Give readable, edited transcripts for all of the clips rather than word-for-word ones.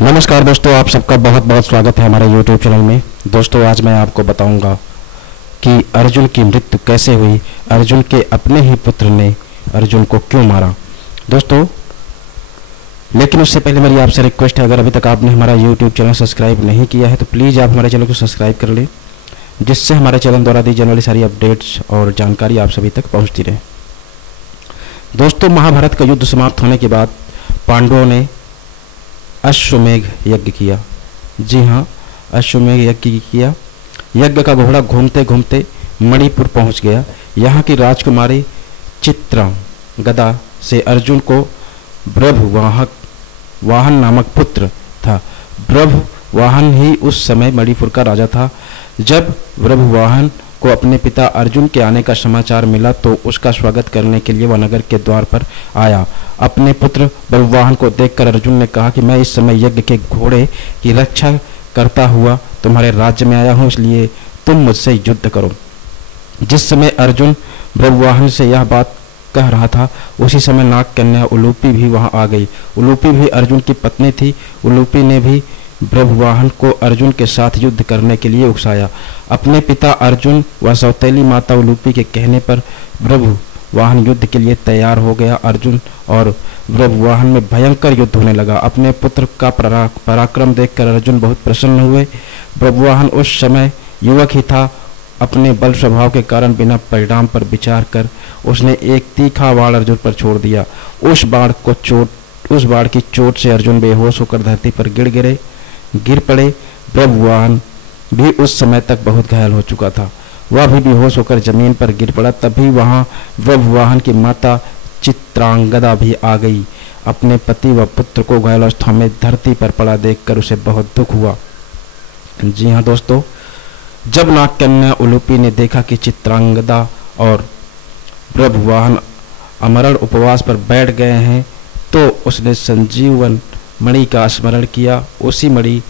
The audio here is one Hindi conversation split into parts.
नमस्कार दोस्तों, आप सबका बहुत बहुत स्वागत है हमारे YouTube चैनल में। दोस्तों, आज मैं आपको बताऊंगा कि अर्जुन की मृत्यु कैसे हुई, अर्जुन के अपने ही पुत्र ने अर्जुन को क्यों मारा। दोस्तों, लेकिन उससे पहले मेरी आपसे रिक्वेस्ट है, अगर अभी तक आपने हमारा YouTube चैनल सब्सक्राइब नहीं किया है तो प्लीज़ आप हमारे चैनल को सब्सक्राइब कर लें, जिससे हमारे चैनल द्वारा दी जाने वाली सारी अपडेट्स और जानकारी आप सभी तक पहुँचती रहे। दोस्तों, महाभारत का युद्ध समाप्त होने के बाद पांडवों ने अश्वमेघ यज्ञ किया। जी हाँ, अश्वमेघ यज्ञ किया। यज्ञ का घोड़ा घूमते घूमते मणिपुर पहुंच गया। यहाँ की राजकुमारी चित्रांगदा से अर्जुन को ब्रभवाहन नामक पुत्र था। ब्रभवाहन ही उस समय मणिपुर का राजा था। जब ब्रभवाहन को अपने पिता अर्जुन के आने का समाचार मिला तो उसका स्वागत करने के लिए वह नगर के द्वार पर आया। अपने पुत्र ब्रभवाहन को देखकर अर्जुन ने कहा कि मैं इस समय यज्ञ के घोड़े की रक्षा करता हुआ तुम्हारे राज्य में आया हूँ, इसलिए तुम मुझसे युद्ध करो। जिस समय अर्जुन ब्रभवाहन से यह बात कह रहा था, उसी समय नाग कन्या उलूपी भी वहां आ गई। उलूपी भी अर्जुन की पत्नी थी। उलूपी ने भी ब्रभवाहन को अर्जुन के साथ युद्ध करने के लिए उकसाया। अपने पिता अर्जुन व सौतेली माता उलूपी के कहने पर ब्रभवाहन युद्ध के लिए तैयार हो गया। अर्जुन और ब्रभवाहन में भयंकर युद्ध होने लगा। अपने पुत्र का पराक्रम देखकर अर्जुन बहुत प्रसन्न हुए। ब्रभवाहन उस समय युवक ही था। अपने बल स्वभाव के कारण बिना परिणाम पर विचार कर उसने एक तीखा बाण अर्जुन पर छोड़ दिया। उस बाण की चोट से अर्जुन बेहोश होकर धरती पर गिर पड़े। ब्रभवाहन भी उस समय तक बहुत घायल हो चुका था। वह भी बेहोश होकर जमीन पर गिर पड़ा। तभी वहां ब्रभवाहन की माता चित्रांगदा भी आ गई। अपने पति व पुत्र को घायल अवस्था में धरती पर पड़ा देखकर उसे बहुत दुख हुआ। जी हाँ दोस्तों, जब नाग कन्या उलूपी ने देखा कि चित्रांगदा और ब्रभवाहन अमरण उपवास पर बैठ गए हैं तो उसने संजीवन मणि का स्मरण किया। उसी मणि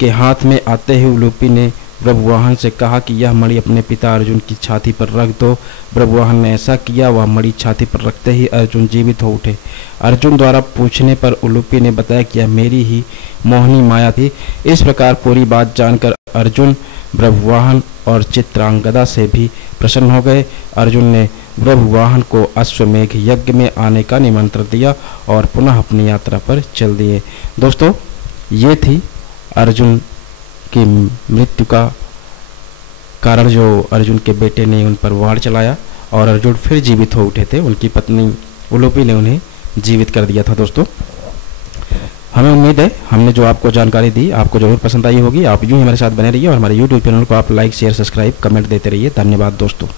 के हाथ में आते ही उलूपी ने ब्रभवाहन से कहा कि यह मणि अपने पिता अर्जुन की छाती पर रख दो। ब्रभवाहन ने ऐसा किया। वह मणि छाती पर रखते ही अर्जुन जीवित हो उठे। अर्जुन द्वारा पूछने पर उलूपी ने बताया कि यह मेरी ही मोहिनी माया थी। इस प्रकार पूरी बात जानकर अर्जुन ब्रभवाहन और चित्रांगदा से भी प्रसन्न हो गए। अर्जुन ने ब्रभवाहन को अश्वमेघ यज्ञ में आने का निमंत्रण दिया और पुनः अपनी यात्रा पर चल दिए। दोस्तों, ये थी अर्जुन की मृत्यु का कारण, जो अर्जुन के बेटे ने उन पर वार चलाया और अर्जुन फिर जीवित हो उठे थे। उनकी पत्नी उलूपी ने उन्हें जीवित कर दिया था। दोस्तों, हमें उम्मीद है हमने जो आपको जानकारी दी आपको जरूर पसंद आई होगी। आप यूं ही हमारे साथ बने रहिए और हमारे YouTube चैनल को आप लाइक, शेयर, सब्सक्राइब, कमेंट देते रहिए। धन्यवाद दोस्तों।